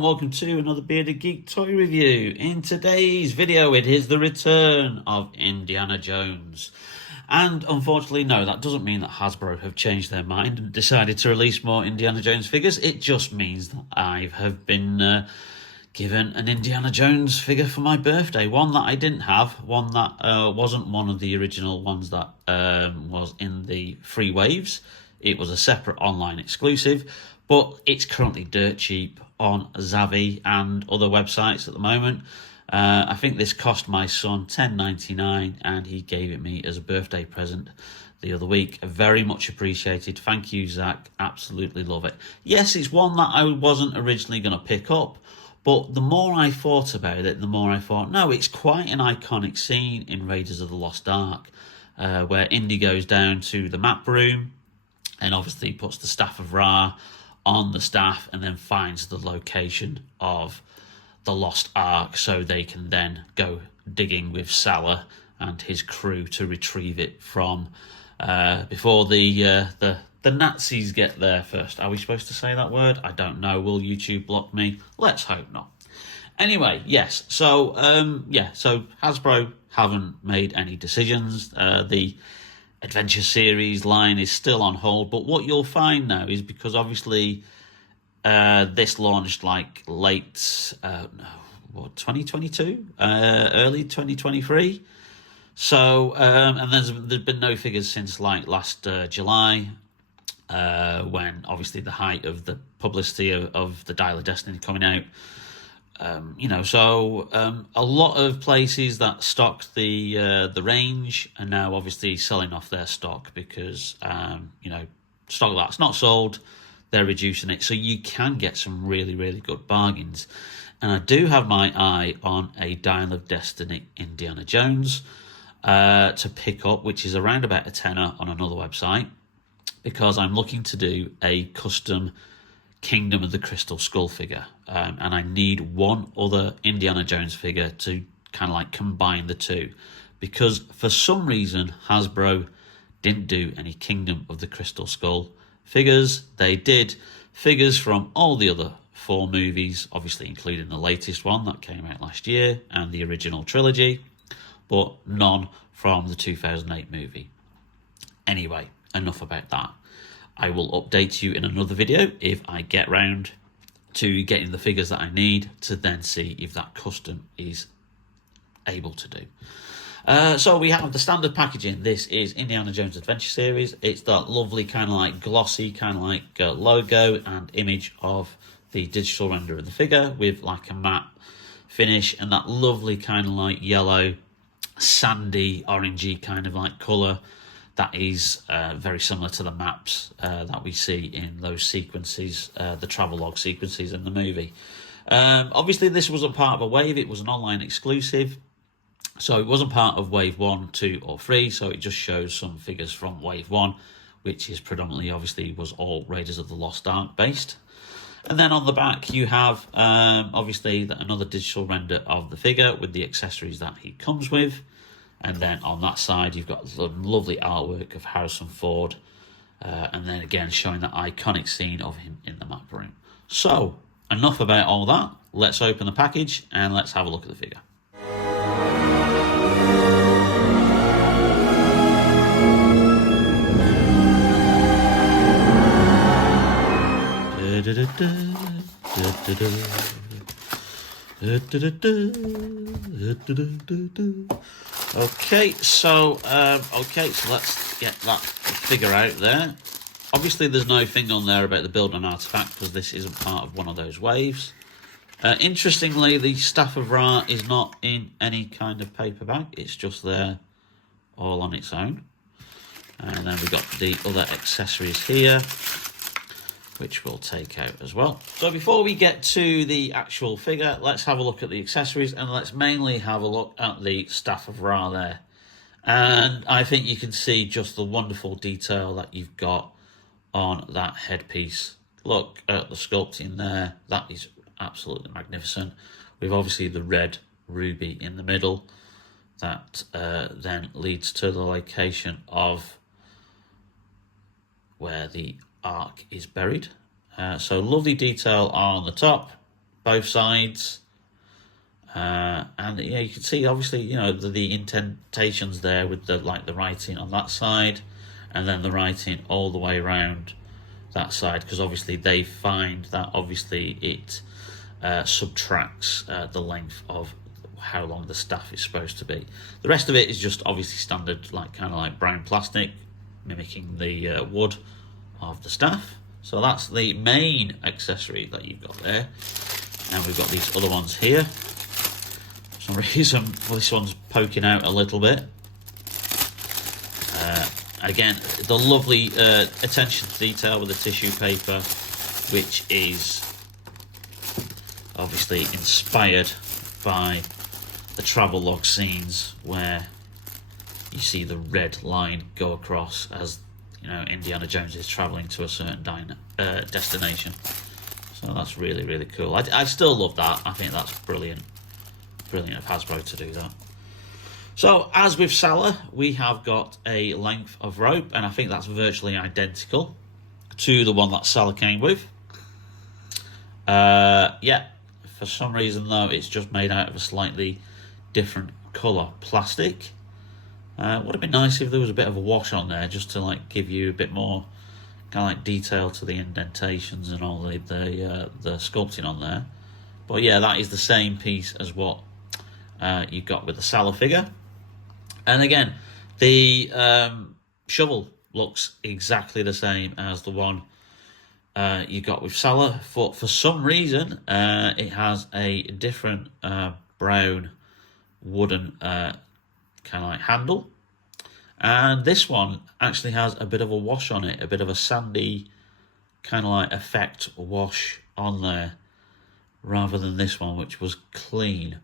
and welcome to another Bearded Geek toy review. In today's video it is the return of Indiana Jones. And unfortunately, no, that doesn't mean that Hasbro have changed their mind and decided to release more Indiana Jones figures. It just means that I have been given an Indiana Jones figure for my birthday. One that I didn't have, one that wasn't one of the original ones that was in the free waves. It was a separate online exclusive, but it's currently dirt cheap on Zavvi and other websites at the moment. I think this cost my son $10.99 and he gave it me as a birthday present the other week. Very much appreciated. Thank you, Zach. Absolutely love it. Yes, it's one that I wasn't originally going to pick up, but the more I thought about it, the more I thought, no, it's quite an iconic scene in Raiders of the Lost Ark, where Indy goes down to the map room and obviously puts the Staff of Ra on the staff and then finds the location of the Lost Ark so they can then go digging with Salah and his crew to retrieve it from before the Nazis get there first. Are we supposed to say that word? I don't know. Will YouTube block me? Let's hope not. Anyway, yes. So so Hasbro haven't made any decisions. The Adventure Series line is still on hold, but what you'll find now is, because obviously this launched like late 2022, early 2023. So and there's been no figures since like last July, when obviously the height of the publicity of the Dial of Destiny coming out. A lot of places that stocked the range are now obviously selling off their stock because stock that's not sold, they're reducing it, so you can get some really, really good bargains. And I do have my eye on a Dial of Destiny Indiana Jones to pick up, which is around about a tenner on another website, because I'm looking to do a custom Kingdom of the Crystal Skull figure, and I need one other Indiana Jones figure to kind of like combine the two, because for some reason Hasbro didn't do any Kingdom of the Crystal Skull figures. They did figures from all the other 4 movies, obviously including the latest one that came out last year and the original trilogy, but none from the 2008 movie. Anyway, enough about that. I will update you in another video if I get round to getting the figures that I need to then see if that custom is able to do. So we have the standard packaging. This is Indiana Jones Adventure Series. It's that lovely kind of like glossy kind of like logo and image of the digital render of the figure with like a matte finish and that lovely kind of like yellow, sandy, orangey kind of like colour. That is very similar to the maps that we see in those sequences, the travelogue sequences in the movie. Obviously, this wasn't part of a wave. It was an online exclusive. So it wasn't part of Wave 1, 2 or 3. So it just shows some figures from Wave 1, which is predominantly, obviously, was all Raiders of the Lost Ark based. And then on the back, you have, obviously, another digital render of the figure with the accessories that he comes with. And then on that side, you've got the lovely artwork of Harrison Ford. And then again, showing that iconic scene of him in the map room. So, enough about all that. Let's open the package and let's have a look at the figure. Okay, so let's get that figure out there. Obviously, there's no thing on there about the build and artifact because this isn't part of one of those waves. Interestingly, the Staff of Ra is not in any kind of paper bag. It's just there all on its own. And then we've got the other accessories here, which we'll take out as well. So before we get to the actual figure, let's have a look at the accessories and let's mainly have a look at the Staff of Ra there. And I think you can see just the wonderful detail that you've got on that headpiece. Look at the sculpting there. That is absolutely magnificent. We've obviously the red ruby in the middle that then leads to the location of where the Ark is buried. So lovely detail on the top, both sides. And you can see obviously the indentations there with the writing on that side, and then the writing all the way around that side, because obviously they find that obviously it subtracts the length of how long the staff is supposed to be. The rest of it is just obviously standard kind of brown plastic, mimicking the wood of the staff. So that's the main accessory that you've got there. And we've got these other ones here. For some reason, this one's poking out a little bit. Again, the lovely attention to detail with the tissue paper, which is obviously inspired by the travelogue scenes where you see the red line go across as Indiana Jones is traveling to a certain destination. So that's really, really cool. I still love that. I think that's brilliant. Brilliant of Hasbro to do that. So, as with Salah, we have got a length of rope, and I think that's virtually identical to the one that Salah came with. Yeah, for some reason, though, it's just made out of a slightly different colour plastic. Would have been nice if there was a bit of a wash on there, just to give you a bit more kind of detail to the indentations and all the sculpting on there. But yeah, that is the same piece as what you got with the Salah figure. And again, the shovel looks exactly the same as the one you got with Salah, but for some reason it has a different brown wooden kind of handle. And this one actually has a bit of a wash on it, a bit of a sandy kind of effect wash on there, rather than this one, which was clean.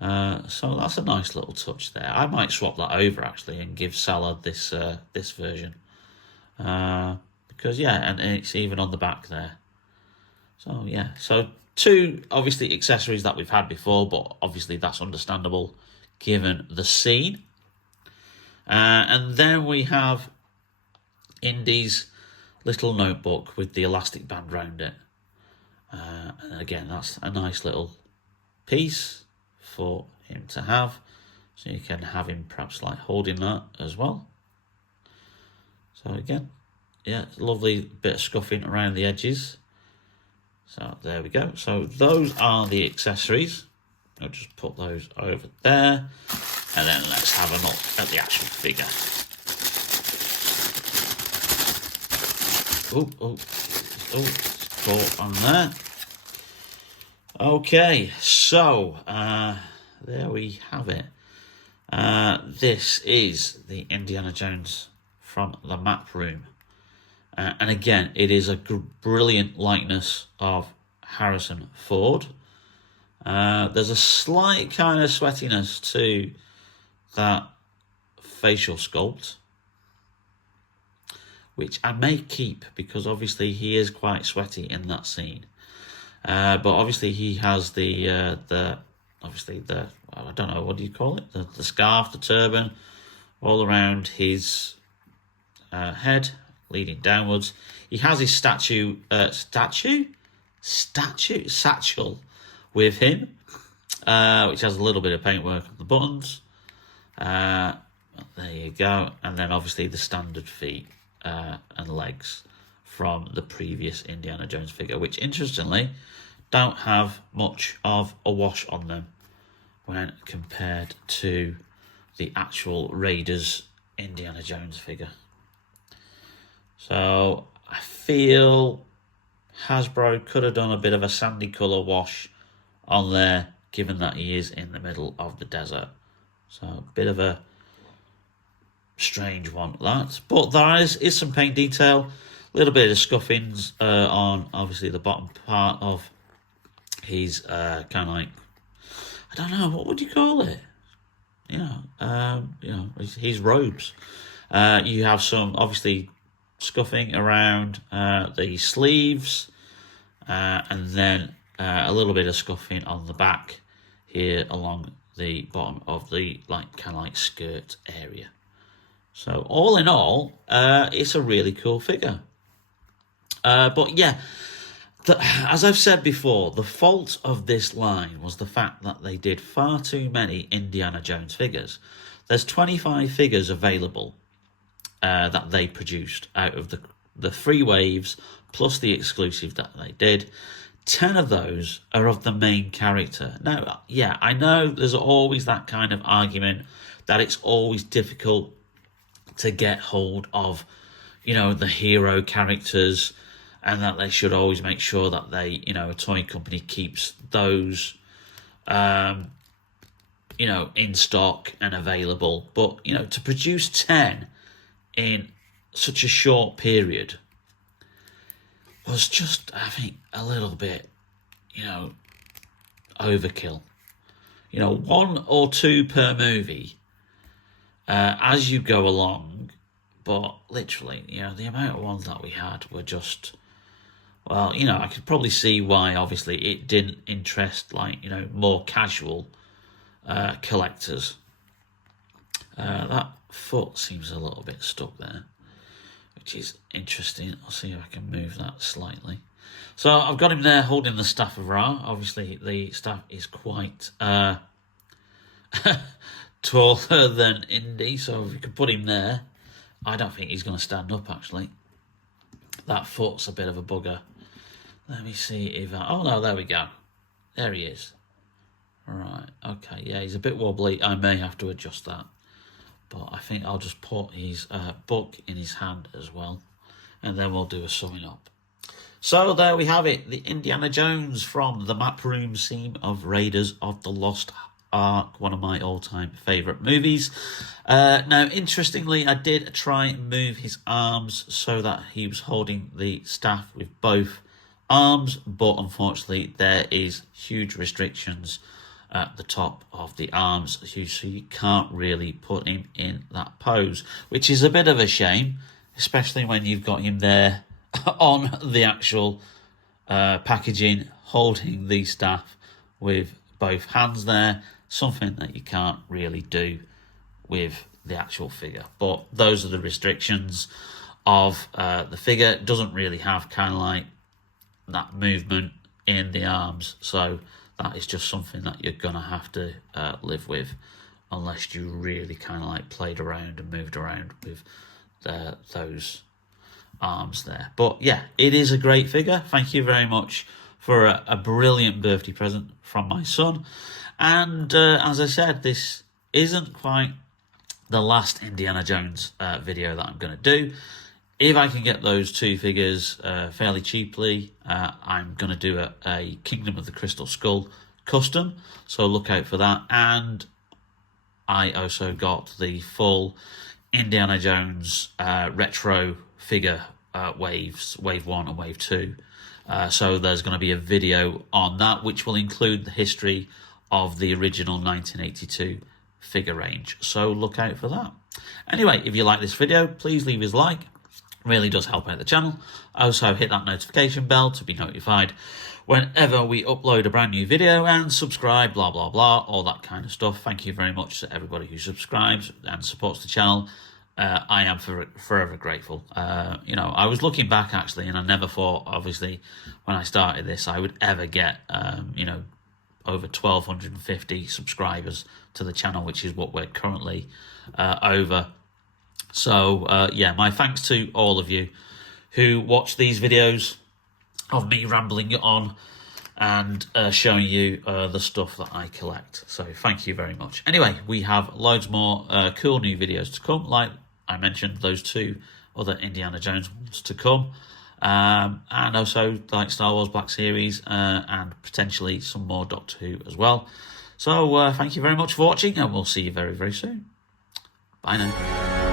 So that's a nice little touch there. I might swap that over actually and give Salah this version, because and it's even on the back there. So yeah, so two obviously accessories that we've had before, but obviously that's understandable given the scene. And then we have Indy's little notebook with the elastic band round it. And again, that's a nice little piece for him to have. So you can have him perhaps holding that as well. So again, yeah, lovely bit of scuffing around the edges. So there we go. So those are the accessories. I'll just put those over there. And then let's have a look at the actual figure. Caught on there. Okay, so there we have it. This is the Indiana Jones from the map room. And again, it is a brilliant likeness of Harrison Ford. There's a slight kind of sweatiness to that facial sculpt, which I may keep because obviously he is quite sweaty in that scene. But obviously he has the I don't know, what do you call it? The scarf, the turban, all around his head, leading downwards. He has his satchel with him, which has a little bit of paintwork on the buttons. There you go. And then obviously the standard feet and legs from the previous Indiana Jones figure, which interestingly don't have much of a wash on them when compared to the actual Raiders Indiana Jones figure. So I feel Hasbro could have done a bit of a sandy colour wash on there, given that he is in the middle of the desert. So a bit of a strange one, that. But there is some paint detail, a little bit of scuffings on obviously the bottom part of his kind of I don't know, what would you call it? His robes. You have some obviously scuffing around the sleeves, and then a little bit of scuffing on the back here along the bottom of the skirt area. So all in all, it's a really cool figure. But yeah, As I've said before, the fault of this line was the fact that they did far too many Indiana Jones figures. There's 25 figures available that they produced out of the 3 waves plus the exclusive that they did. 10 of those are of the main character. Now, yeah, I know there's always that kind of argument that it's always difficult to get hold of, the hero characters, and that they should always make sure that they, a toy company keeps those, in stock and available. But, to produce 10 in such a short period was just, I think, a little bit, overkill. 1 or 2 per movie as you go along, but literally, the amount of ones that we had were just, well, I could probably see why, obviously, it didn't interest, more casual collectors. That foot seems a little bit stuck there, which is interesting. I'll see if I can move that slightly. So I've got him there holding the Staff of Ra. Obviously, the staff is quite taller than Indy, so if you could put him there, I don't think he's going to stand up, actually. That foot's a bit of a bugger. Let me see if oh no, there we go. There he is. Right, okay, yeah, he's a bit wobbly. I may have to adjust that. But I think I'll just put his book in his hand as well, and then we'll do a summing up. So there we have it, the Indiana Jones from the map room scene of Raiders of the Lost Ark, one of my all-time favourite movies. Now, interestingly, I did try and move his arms so that he was holding the staff with both arms, but unfortunately there is huge restrictions at the top of the arms, so you can't really put him in that pose, which is a bit of a shame, especially when you've got him there on the actual packaging, holding the staff with both hands there, something that you can't really do with the actual figure. But those are the restrictions of the figure. It doesn't really have kind of like that movement in the arms, so that is just something that you're gonna have to live with, unless you really kind of like played around and moved around with those arms there. But yeah, it is a great figure. Thank you very much for a brilliant birthday present from my son. And as I said, this isn't quite the last Indiana Jones video that I'm going to do. If I can get those 2 figures fairly cheaply, I'm going to do a Kingdom of the Crystal Skull custom, so look out for that. And I also got the full Indiana Jones retro figure waves, Wave 1 and Wave 2. So there's going to be a video on that, which will include the history of the original 1982 figure range. So look out for that. Anyway, if you like this video, please leave us a like. Really does help out the channel. Also hit that notification bell to be notified whenever we upload a brand new video, and subscribe, blah blah blah, all that kind of stuff. Thank you very much to everybody who subscribes and supports the channel. I am forever grateful. I was looking back actually, and I never thought, obviously, when I started this, I would ever get over 1,250 subscribers to the channel, which is what we're currently over. So, yeah, my thanks to all of you who watch these videos of me rambling on and showing you the stuff that I collect. So thank you very much. Anyway, we have loads more cool new videos to come. Like I mentioned, those 2 other Indiana Jones ones to come. And also like Star Wars Black Series and potentially some more Doctor Who as well. So thank you very much for watching, and we'll see you very, very soon. Bye now.